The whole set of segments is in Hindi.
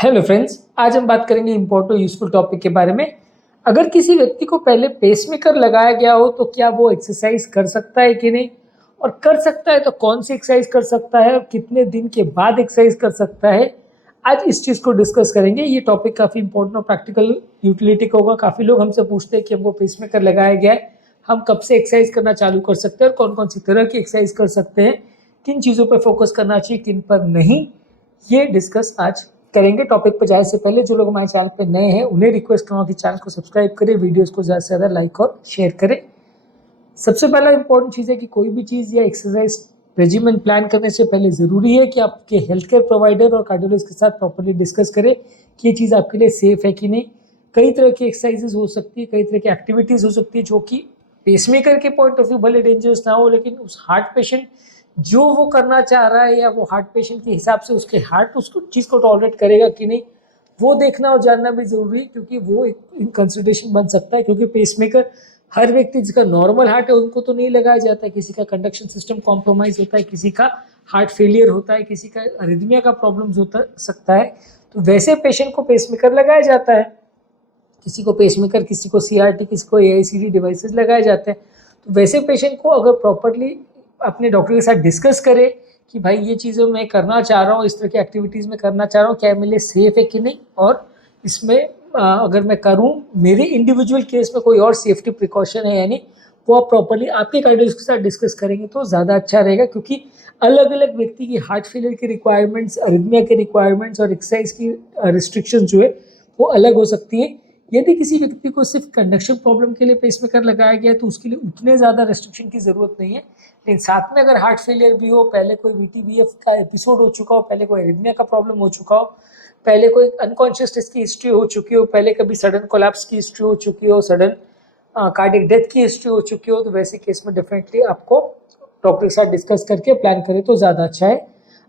हेलो फ्रेंड्स, आज हम बात करेंगे इम्पोर्टेंट यूजफुल टॉपिक के बारे में। अगर किसी व्यक्ति को पहले पेसमेकर लगाया गया हो तो क्या वो एक्सरसाइज कर सकता है कि नहीं, और कर सकता है तो कौन सी एक्सरसाइज कर सकता है और कितने दिन के बाद एक्सरसाइज कर सकता है। आज इस चीज़ को डिस्कस करेंगे। ये टॉपिक काफ़ी इंपॉर्टेंट और प्रैक्टिकल यूटिलिटी का होगा। काफ़ी लोग हमसे पूछते हैं कि हमको पेसमेकर लगाया गया है, हम कब से एक्सरसाइज करना चालू कर सकते हैं और कौन कौन सी तरह की एक्सरसाइज कर सकते हैं, किन चीज़ों पर फोकस करना चाहिए, किन पर नहीं, ये डिस्कस आज करेंगे। टॉपिक पर जाने से पहले जो लोग हमारे चैनल पे नए हैं उन्हें रिक्वेस्ट करूँगा कि चैनल को सब्सक्राइब करें, वीडियोस को ज़्यादा से ज़्यादा लाइक और शेयर करें। सबसे पहला इंपॉर्टेंट चीज़ है कि कोई भी चीज़ या एक्सरसाइज रेजिमेंट प्लान करने से पहले ज़रूरी है कि आपके हेल्थ केयर प्रोवाइडर और कार्डियोलॉजिस्ट के साथ प्रॉपर्ली डिस्कस करें कि ये चीज़ आपके लिए सेफ है कि नहीं। कई तरह की एक्सरसाइजेज हो सकती है, कई तरह की एक्टिविटीज़ हो सकती है जो कि पेसमेकर के पॉइंट ऑफ व्यू भले डेंजरस ना हो, लेकिन उस हार्ट पेशेंट जो वो करना चाह रहा है या वो हार्ट पेशेंट के हिसाब से उसके हार्ट उसको चीज़ को टॉलरेट करेगा कि नहीं, वो देखना और जानना भी ज़रूरी है, क्योंकि वो एक कंसिडरेशन बन सकता है। क्योंकि पेसमेकर हर व्यक्ति जिसका नॉर्मल हार्ट है उनको तो नहीं लगाया जाता है। किसी का कंडक्शन सिस्टम कॉम्प्रोमाइज होता है, किसी का हार्ट फेलियर होता है, किसी का अरिथमिया का प्रॉब्लम्स होता सकता है, तो वैसे पेशेंट को पेसमेकर लगाया जाता है। किसी को पेसमेकर, किसी को सीआरटी, किसी को एआईसीडी डिवाइसेस लगाए जाते हैं। तो वैसे पेशेंट को अगर प्रॉपरली अपने डॉक्टर के साथ डिस्कस करे कि भाई ये चीज़ें मैं करना चाह रहा हूँ, इस तरह की एक्टिविटीज़ में करना चाह रहा हूँ, क्या मेरे लिए सेफ है कि नहीं, और इसमें अगर मैं करूँ मेरे इंडिविजुअल केस में कोई और सेफ्टी प्रिकॉशन है यानी, वो आप प्रॉपरली आपके कार्डियोलॉजिस्ट के साथ डिस्कस करेंगे तो ज़्यादा अच्छा रहेगा। क्योंकि अलग अलग व्यक्ति की हार्ट फेलियर की रिक्वायरमेंट्स, अरिथमिया के रिक्वायरमेंट्स और एक्सरसाइज की रिस्ट्रिक्शन जो है वो अलग हो सकती है। यदि किसी व्यक्ति को सिर्फ कंडक्शन प्रॉब्लम के लिए पेसमेकर लगाया गया है तो उसके लिए उतने ज़्यादा रेस्ट्रिक्शन की ज़रूरत नहीं है। लेकिन साथ में अगर हार्ट फेलियर भी हो, पहले कोई वीटीबीएफ का एपिसोड हो चुका हो, पहले कोई एरिथमिया का प्रॉब्लम हो चुका हो, पहले कोई अनकॉन्शियसनेस की हिस्ट्री हो चुकी हो, पहले कभी सडन कोलैप्स की हिस्ट्री हो चुकी हो, सडन कार्डियक डेथ की हिस्ट्री हो चुकी हो, तो वैसे केस में डेफिनेटली आपको डॉक्टर के साथ डिस्कस करके प्लान करें तो ज़्यादा अच्छा है।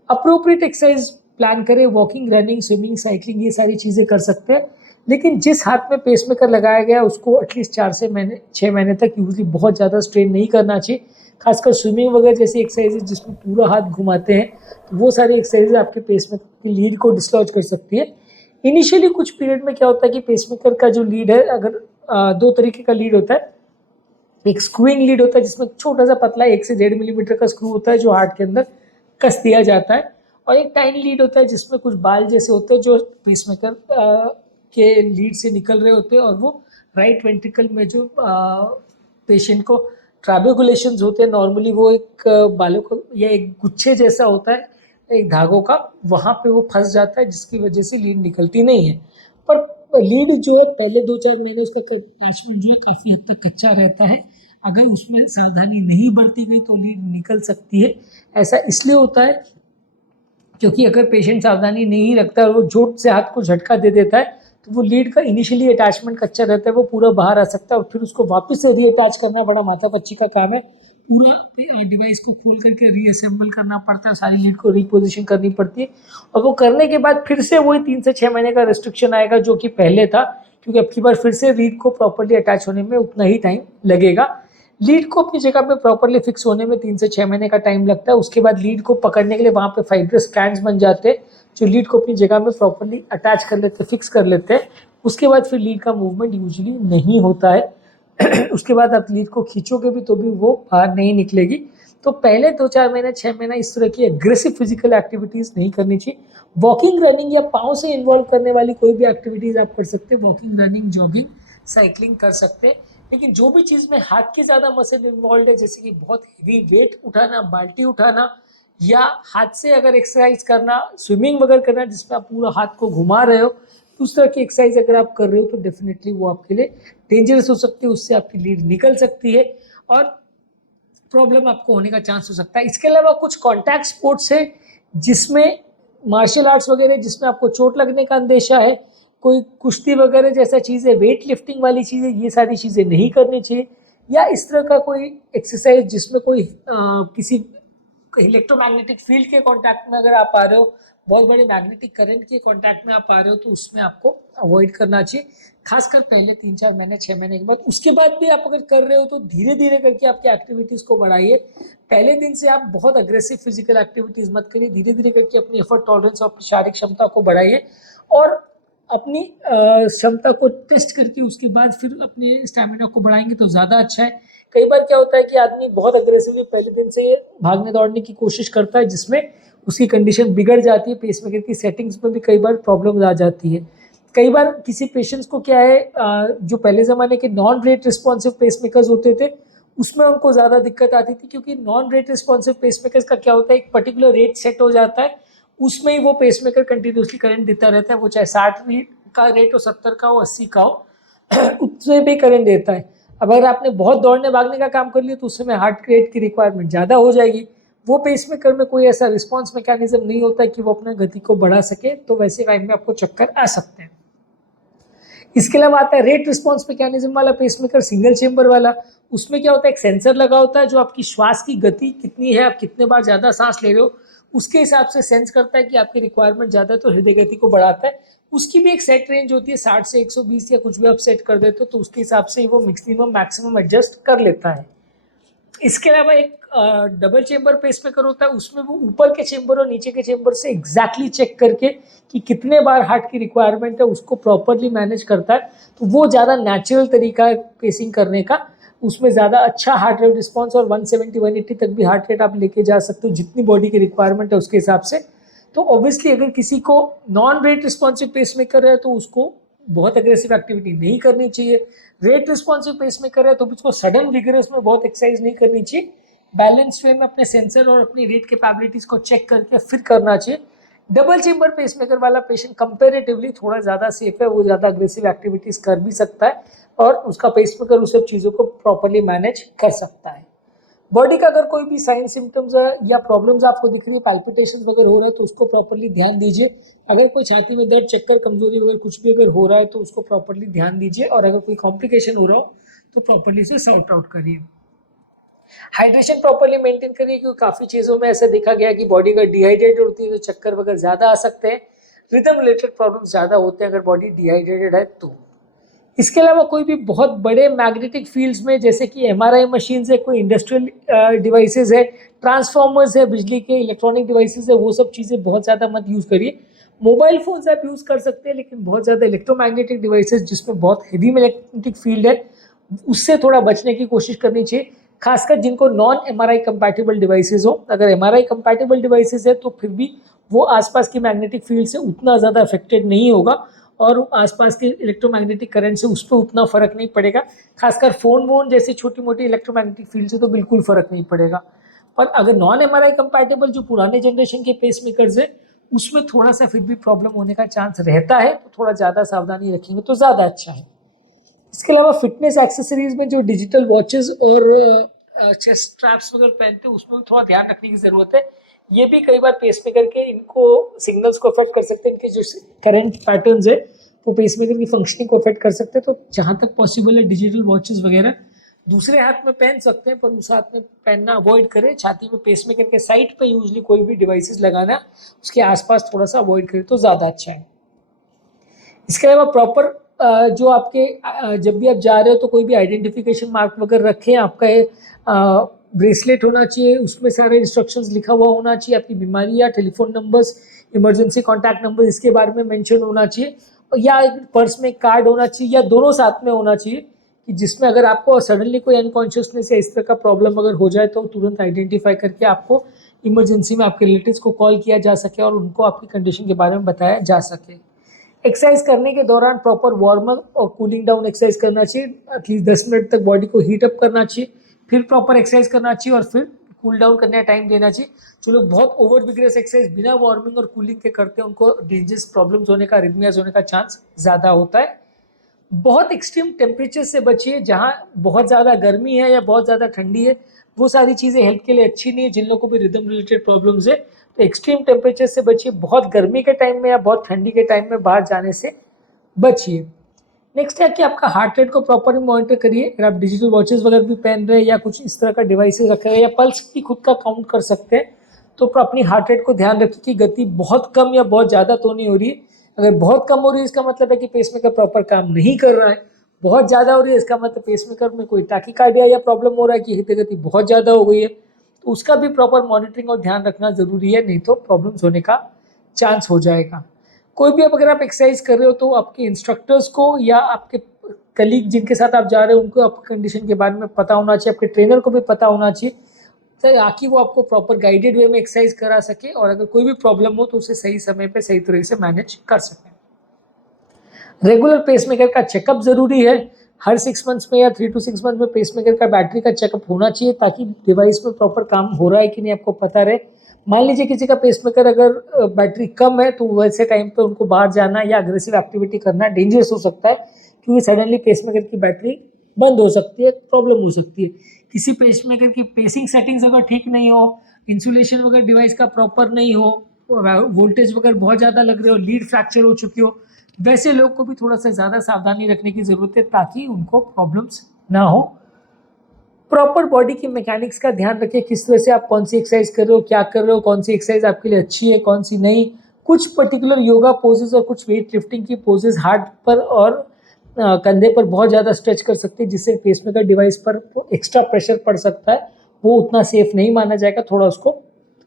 अप्रोप्रिएट एक्सरसाइज प्लान करें, वॉकिंग, रनिंग, स्विमिंग, साइकिलिंग, ये सारी चीज़ें कर सकते हैं। लेकिन जिस हाथ में पेसमेकर लगाया गया है उसको एटलीस्ट 6 महीने तक यूजली बहुत ज़्यादा स्ट्रेन नहीं करना चाहिए। खासकर स्विमिंग वगैरह जैसी एक्सरसाइजेज जिसमें पूरा हाथ घुमाते हैं, तो वो सारी एक्सरसाइजेज आपके पेसमेकर की लीड को डिसलॉज कर सकती है। इनिशियली कुछ पीरियड में क्या होता है कि पेसमेकर का जो लीड है, अगर दो तरीके का लीड होता है। एक स्क्रूइंग लीड होता है जिसमें छोटा सा पतला 1 से 1.5 मिलीमीटर का स्क्रू होता है जो हार्ट के अंदर कस दिया जाता है, और एक टाइनी लीड होता है जिसमें कुछ बाल जैसे होते हैं जो पेसमेकर के लीड से निकल रहे होते हैं, और वो राइट वेंट्रिकल में जो पेशेंट को ट्राबेकुलेशंस होते हैं, नॉर्मली वो एक बालों को या एक गुच्छे जैसा होता है एक धागों का, वहाँ पे वो फंस जाता है जिसकी वजह से लीड निकलती नहीं है। पर लीड जो है पहले 2-4 महीने उसका अटैचमेंट जो है काफ़ी हद तक कच्चा रहता है। अगर उसमें सावधानी नहीं बरती गई तो लीड निकल सकती है। ऐसा इसलिए होता है क्योंकि अगर पेशेंट सावधानी नहीं रखता और वो जोट से हाथ को झटका दे देता है तो वो लीड का इनिशियली अटैचमेंट कच्चा रहता है, वो पूरा बाहर आ सकता है और फिर उसको वापस से रीअटैच करना बड़ा माथापच्ची का काम है। पूरा डिवाइस को खोल करके रीअसेंबल करना पड़ता है, सारी लीड को रिपोजिशन करनी पड़ती है, और वो करने के बाद फिर से वही 3 से 6 महीने का रिस्ट्रिक्शन आएगा जो कि पहले था, क्योंकि अब की बार फिर से लीड को प्रॉपरली अटैच होने में उतना ही टाइम लगेगा। लीड को अपनी जगह पे प्रॉपरली फिक्स होने में 3 से 6 महीने का टाइम लगता है। उसके बाद लीड को पकड़ने के लिए वहाँ पे फाइब्रस स्ट्रैंड्स बन जाते हैं जो लीड को अपनी जगह में प्रॉपरली अटैच कर लेते हैं, फिक्स कर लेते हैं। उसके बाद फिर लीड का मूवमेंट यूजुअली नहीं होता है उसके बाद आप लीड को खींचोगे भी तो भी वो बाहर नहीं निकलेगी। तो पहले 2-4 महीने, 6 महीने इस तरह की एग्रेसिव फिजिकल एक्टिविटीज़ नहीं करनी चाहिए। वॉकिंग, रनिंग या पाँव से इन्वॉल्व करने वाली कोई भी एक्टिविटीज़ आप कर सकते हैं। वॉकिंग, रनिंग, जॉगिंग, साइकिलिंग कर सकते हैं। लेकिन जो भी चीज़ में हाथ की ज़्यादा मसल इन्वॉल्व है, जैसे कि बहुत हेवी वेट उठाना, बाल्टी उठाना, या हाथ से अगर एक्सरसाइज करना, स्विमिंग वगैरह करना जिसमें आप पूरा हाथ को घुमा रहे हो, उस तरह की एक्सरसाइज अगर आप कर रहे हो तो डेफिनेटली वो आपके लिए डेंजरस हो सकती है, उससे आपकी लीड निकल सकती है और प्रॉब्लम आपको होने का चांस हो सकता है। इसके अलावा कुछ कॉन्टैक्ट स्पोर्ट्स है जिसमें मार्शल आर्ट्स वगैरह जिसमें आपको चोट लगने का अंदेशा है, कोई कुश्ती वगैरह जैसा चीज़ें, वेट लिफ्टिंग वाली चीज़ें, ये सारी चीज़ें नहीं करनी चाहिए। या इस तरह का कोई एक्सरसाइज जिसमें कोई किसी इलेक्ट्रोमैग्नेटिक फील्ड के कांटेक्ट में अगर आप आ रहे हो, बहुत बड़े मैग्नेटिक करंट के कांटेक्ट में आप आ रहे हो, तो उसमें आपको अवॉइड करना चाहिए, खासकर पहले 3-4 महीने, 6 महीने के बाद। उसके बाद भी आप अगर कर रहे हो तो धीरे धीरे करके आपकी एक्टिविटीज़ को बढ़ाइए। पहले दिन से आप बहुत अग्रेसिव फिजिकल एक्टिविटीज़ मत करिए, धीरे धीरे करके अपनी एफर्ट टॉलरेंस और अपनी शारीरिक क्षमता को बढ़ाइए। और अपनी क्षमता को टेस्ट करके उसके बाद फिर अपने स्टैमिना को बढ़ाएंगे तो ज़्यादा अच्छा है। कई बार क्या होता है कि आदमी बहुत अग्रेसिवली पहले दिन से भागने दौड़ने की कोशिश करता है, जिसमें उसकी कंडीशन बिगड़ जाती है, पेसमेकर की सेटिंग्स में भी कई बार प्रॉब्लम आ जाती है। कई बार किसी पेशेंट्स को क्या है, जो पहले ज़माने के नॉन रेट रिस्पॉन्सिव पेसमेकर्स होते थे उसमें उनको ज़्यादा दिक्कत आती थी, क्योंकि नॉन रेट रिस्पॉन्सिव पेसमेकर्स का क्या होता है, एक पर्टिकुलर रेट सेट हो जाता है, उसमें ही वो पेसमेकर कंटिन्यूसली करंट देता रहता है, वो चाहे 60 का रेट हो, 70 का हो, 80 का हो, उसमें भी करंट देता है। अब अगर आपने बहुत दौड़ने भागने का काम कर लिया तो उस समय हार्ट रेट की रिक्वायरमेंट ज़्यादा हो जाएगी। वो पेसमेकर में कोई ऐसा रिस्पॉन्स मैकेनिज्म नहीं होता है कि वो अपना गति को बढ़ा सके, तो वैसे टाइम में आपको चक्कर आ सकते हैं। इसके अलावा आता है रेट रिस्पॉन्स मैकेनिज्म वाला पेसमेकर, सिंगल चेंबर वाला। उसमें क्या होता है, एक सेंसर लगा होता है जो आपकी श्वास की गति कितनी है, आप कितने बार ज़्यादा सांस ले रहे हो, उसके हिसाब से सेंस करता है कि आपकी रिक्वायरमेंट ज़्यादा है तो हृदय गति को बढ़ाता है। उसकी भी एक सेट रेंज होती है, 60 से 120 या कुछ भी आप सेट कर देते हो तो उसके हिसाब से वो मैक्सिमम मैक्सिमम एडजस्ट कर लेता है। इसके अलावा एक डबल चेंबर पेसमेकर होता है, उसमें वो ऊपर के चेंबर और नीचे के चेंबर से एग्जैक्टली चेक करके कि कितने बार हार्ट की रिक्वायरमेंट है उसको प्रॉपरली मैनेज करता है। तो वो ज़्यादा नेचुरल तरीका है पेसिंग करने का, उसमें ज़्यादा अच्छा हार्ट रेट रिस्पॉन्स, और 170-180 तक भी हार्ट रेट आप लेके जा सकते हो जितनी बॉडी की रिक्वायरमेंट है उसके हिसाब से। तो ऑब्वियसली अगर किसी को नॉन रेट रिस्पॉन्सिव पेसमेकर है तो उसको बहुत एग्रेसिव एक्टिविटी नहीं करनी चाहिए। रेट रिस्पॉन्सिव पेसमेकर है तो उसको सडन विगरस में बहुत एक्सरसाइज नहीं करनी चाहिए, बैलेंस वे में अपने सेंसर और अपनी रेट कैपेबिलिटीज को चेक करके फिर करना चाहिए। डबल चेंबर पेसमेकर वाला पेशेंट कंपेरेटिवली थोड़ा ज़्यादा सेफ है, वो ज़्यादा अग्रेसिव एक्टिविटीज़ कर भी सकता है और उसका पेसमेकर उस सब चीज़ों को प्रॉपरली मैनेज कर सकता है। बॉडी का अगर कोई भी साइन सिम्टम्स या प्रॉब्लम्स आपको दिख रही है, पैल्पिटेशन वगैरह हो रहा है तो उसको प्रॉपरली ध्यान दीजिए। अगर कोई छाती में दर्द, चक्कर, कमजोरी वगैरह कुछ भी अगर हो रहा है तो उसको प्रॉपरली ध्यान दीजिए, और अगर कोई कॉम्प्लिकेशन हो रहा हो तो प्रॉपरली से सॉर्ट आउट करिए। हाइड्रेशन प्रॉपरली मेंटेन करिए, क्योंकि काफ़ी चीज़ों में ऐसा देखा गया कि बॉडी अगर डिहाइड्रेटेड होती है तो चक्कर वगैरह ज़्यादा आ सकते हैं, रिदम रिलेटेड प्रॉब्लम ज़्यादा होते हैं अगर बॉडी डिहाइड्रेटेड है तो। इसके अलावा कोई भी बहुत बड़े मैग्नेटिक फील्ड्स में, जैसे कि एमआरआई मशीन्स है, कोई इंडस्ट्रियल डिवाइसेस है, ट्रांसफॉर्मर्स है, बिजली के इलेक्ट्रॉनिक डिवाइसेस है, वो सब चीज़ें बहुत ज़्यादा मत यूज़ करिए। मोबाइल फोन्स आप यूज़ कर सकते हैं, लेकिन बहुत ज़्यादा इलेक्ट्रोमैग्नेटिक डिवाइसेस जिसमें बहुत हेवी मैग्नेटिक फील्ड है उससे थोड़ा बचने की कोशिश करनी चाहिए, खासकर जिनको नॉन एमआरआई कंपैटिबल डिवाइसेस हो। अगर एमआरआई कंपैटिबल डिवाइसेस है तो फिर भी वो आसपास की मैग्नेटिक फील्ड से उतना ज़्यादा अफेक्टेड नहीं होगा और आसपास के इलेक्ट्रोमैग्नेटिक करंट से उस पर उतना फर्क नहीं पड़ेगा। खासकर फोन वोन जैसी छोटी मोटी इलेक्ट्रोमैग्नेटिक फील्ड से तो बिल्कुल फर्क नहीं पड़ेगा। पर अगर नॉन एमआरआई कंपैटिबल जो पुराने जनरेशन के पेसमेकर्स है उसमें थोड़ा सा फिर भी प्रॉब्लम होने का चांस रहता है, तो थोड़ा ज़्यादा सावधानी रखेंगे तो ज़्यादा अच्छा है। इसके अलावा फिटनेस एक्सेसरीज में जो डिजिटल वॉचेस और चेस्ट स्ट्रैप्स वगैरह पहनते हैं उसमें भी थोड़ा ध्यान रखने की ज़रूरत है। ये भी कई बार पेसमेकर के इनको सिग्नल्स को अफेक्ट कर सकते हैं, इनके जो करंट पैटर्न्स है वो पेसमेकर की फंक्शनिंग को अफेक्ट कर सकते हैं। तो जहाँ तक पॉसिबल है डिजिटल वॉचेस वगैरह दूसरे हाथ में पहन सकते हैं, पर उस हाथ में पहनना अवॉइड करें। छाती में पेसमेकर के साइड पे यूजली कोई भी डिवाइसेस लगाना उसके आसपास थोड़ा सा अवॉइड करें तो ज़्यादा अच्छा है। इसके अलावा प्रॉपर जो आपके जब भी आप जा रहे हो तो कोई भी आइडेंटिफिकेशन मार्क वगैरह रखें। आपका ये ब्रेसलेट होना चाहिए, उसमें सारे इंस्ट्रक्शंस लिखा हुआ होना चाहिए, आपकी बीमारी या telephone numbers, emergency contact number इसके बारे में मेंशन होना चाहिए, या एक पर्स में कार्ड होना चाहिए या दोनों साथ में होना चाहिए कि जिसमें अगर आपको सडनली कोई अनकॉन्शियसनेस या इस तरह का प्रॉब्लम अगर हो जाए तो तुरंत आइडेंटिफाई करके आपको इमरजेंसी में आपके रिलेटिव्स को कॉल किया जा सके और उनको आपकी कंडीशन के बारे में बताया जा सके। एक्सरसाइज करने के दौरान प्रॉपर वार्म अप और कूलिंग डाउन एक्सरसाइज करना चाहिए, एटलीस्ट 10 मिनट तक बॉडी को हीट अप करना चाहिए, फिर प्रॉपर एक्सरसाइज करना चाहिए और फिर कूल डाउन करने का टाइम देना चाहिए। जो लोग बहुत ओवर विग्रेस एक्सरसाइज बिना वार्मिंग और कूलिंग के करते हैं उनको डेंजरस प्रॉब्लम्स होने का, रिदमियाज होने का चांस ज़्यादा होता है। बहुत एक्सट्रीम टेम्परेचर से बचिए, जहाँ बहुत ज़्यादा गर्मी है या बहुत ज़्यादा ठंडी है, वो सारी चीज़ें हेल्थ के लिए अच्छी नहीं है। जिन लोगों को भी रिदम रिलेटेड प्रॉब्लम्स है तो एक्सट्रीम टेम्परेचर से बचिए, बहुत गर्मी के टाइम में या बहुत ठंडी के टाइम में बाहर जाने से बचिए। नेक्स्ट है कि आपका हार्ट रेट को प्रॉपरली मॉनिटर करिए। अगर आप डिजिटल वॉचेस वगैरह भी पहन रहे हैं या कुछ इस तरह का डिवाइसेस रखे हुए या पल्स भी खुद का काउंट कर सकते हैं, तो अपनी हार्ट रेट को ध्यान रखिए कि गति बहुत कम या बहुत ज़्यादा तो नहीं हो रही है। अगर बहुत कम हो रही है इसका मतलब है कि पेसमेकर प्रॉपर काम नहीं कर रहा है, बहुत ज़्यादा हो रही है इसका मतलब पेसमेकर में कोई टैकीकार्डिया या प्रॉब्लम हो रहा है कि हृदय गति बहुत ज़्यादा हो गई है, तो उसका भी प्रॉपर मॉनिटरिंग और ध्यान रखना ज़रूरी है, नहीं तो प्रॉब्लम्स होने का चांस हो जाएगा। कोई भी अगर आप एक्सरसाइज कर रहे हो तो आपके इंस्ट्रक्टर्स को या आपके कलीग जिनके साथ आप जा रहे हो उनको आपकी कंडीशन के बारे में पता होना चाहिए, आपके ट्रेनर को भी पता होना चाहिए, ताकि वो आपको प्रॉपर गाइडेड वे में एक्सरसाइज करा सके और अगर कोई भी प्रॉब्लम हो तो उसे सही समय पे सही तरीके से मैनेज कर सके। रेगुलर पेसमेकर का चेकअप जरूरी है। हर 6 मंथ्स में या 3 to 6 मंथ में पेसमेकर का बैटरी का चेकअप होना चाहिए ताकि डिवाइस में प्रॉपर काम हो रहा है कि नहीं आपको पता रहे। मान लीजिए किसी का पेसमेकर अगर बैटरी कम है तो वैसे टाइम पे उनको बाहर जाना या अग्रेसिव एक्टिविटी करना डेंजरस हो सकता है, क्योंकि सडनली पेसमेकर की बैटरी बंद हो सकती है, प्रॉब्लम हो सकती है। किसी पेसमेकर की पेसिंग सेटिंग्स अगर ठीक नहीं हो, इंसुलेशन वगैरह डिवाइस का प्रॉपर नहीं हो, वोल्टेज वगैरह बहुत ज़्यादा लग रहे हो, लीड फ्रैक्चर हो चुकी हो, वैसे लोग को भी थोड़ा सा ज़्यादा सावधानी रखने की ज़रूरत है ताकि उनको प्रॉब्लम्स ना हो। प्रॉपर बॉडी की मैकेनिक्स का ध्यान रखिए, किस तरह से आप कौन सी एक्सरसाइज कर रहे हो, क्या कर रहे हो, कौन सी एक्सरसाइज आपके लिए अच्छी है, कौन सी नहीं। कुछ पर्टिकुलर योगा पोजेज और कुछ वेट लिफ्टिंग की पोजेज हार्ट पर और कंधे पर बहुत ज़्यादा स्ट्रेच कर सकते हैं, जिससे पेसमेकर डिवाइस पर एक्स्ट्रा प्रेशर पड़ सकता है, वो उतना सेफ नहीं माना जाएगा। थोड़ा उसको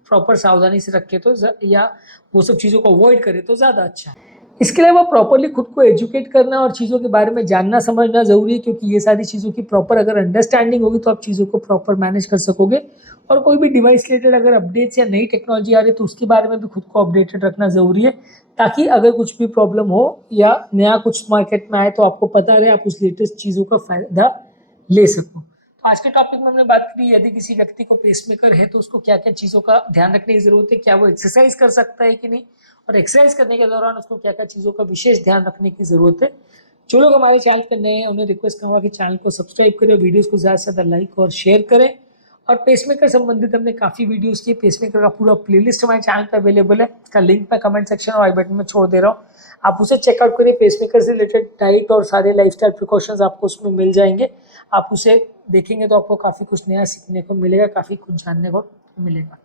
प्रॉपर सावधानी से रखे तो या वो सब चीज़ों को अवॉइड करे तो ज़्यादा अच्छा है। इसके अलावा प्रॉपरली खुद को एजुकेट करना और चीज़ों के बारे में जानना समझना ज़रूरी है, क्योंकि ये सारी चीज़ों की प्रॉपर अगर अंडरस्टैंडिंग होगी तो आप चीज़ों को प्रॉपर मैनेज कर सकोगे। और कोई भी डिवाइस रिलेटेड अगर अपडेट्स या नई टेक्नोलॉजी आ रही है तो उसके बारे में भी खुद को अपडेटेड रखना ज़रूरी है, ताकि अगर कुछ भी प्रॉब्लम हो या नया कुछ मार्केट में आए तो आपको पता रहे, आप उस लेटेस्ट चीज़ों का फ़ायदा ले सको। तो आज के टॉपिक में हमने बात करी यदि किसी व्यक्ति को पेसमेकर है तो उसको क्या क्या चीज़ों का ध्यान रखने की ज़रूरत है, क्या वो एक्सरसाइज कर सकता है कि नहीं, और एक्सरसाइज करने के दौरान उसको क्या क्या चीज़ों का विशेष ध्यान रखने की ज़रूरत है। जो लोग हमारे चैनल पर नए हैं उन्हें रिक्वेस्ट करूँगा कि चैनल को सब्सक्राइब करें, वीडियोज़ को ज़्यादा से ज़्यादा लाइक और शेयर करें। और पेसमेकर संबंधित हमने काफ़ी वीडियोस किए, पेसमेकर का पूरा प्लेलिस्ट हमारे चैनल पर अवेलेबल है, इसका लिंक मैं कमेंट सेक्शन और आई बटन में छोड़ दे रहा हूँ, आप उसे चेकआउट करिए। पेसमेकर से रिलेटेड डाइट और सारे लाइफस्टाइल प्रिकॉशंस आपको उसमें मिल जाएंगे, आप उसे देखेंगे तो आपको काफ़ी कुछ नया सीखने को मिलेगा, काफ़ी कुछ जानने को मिलेगा।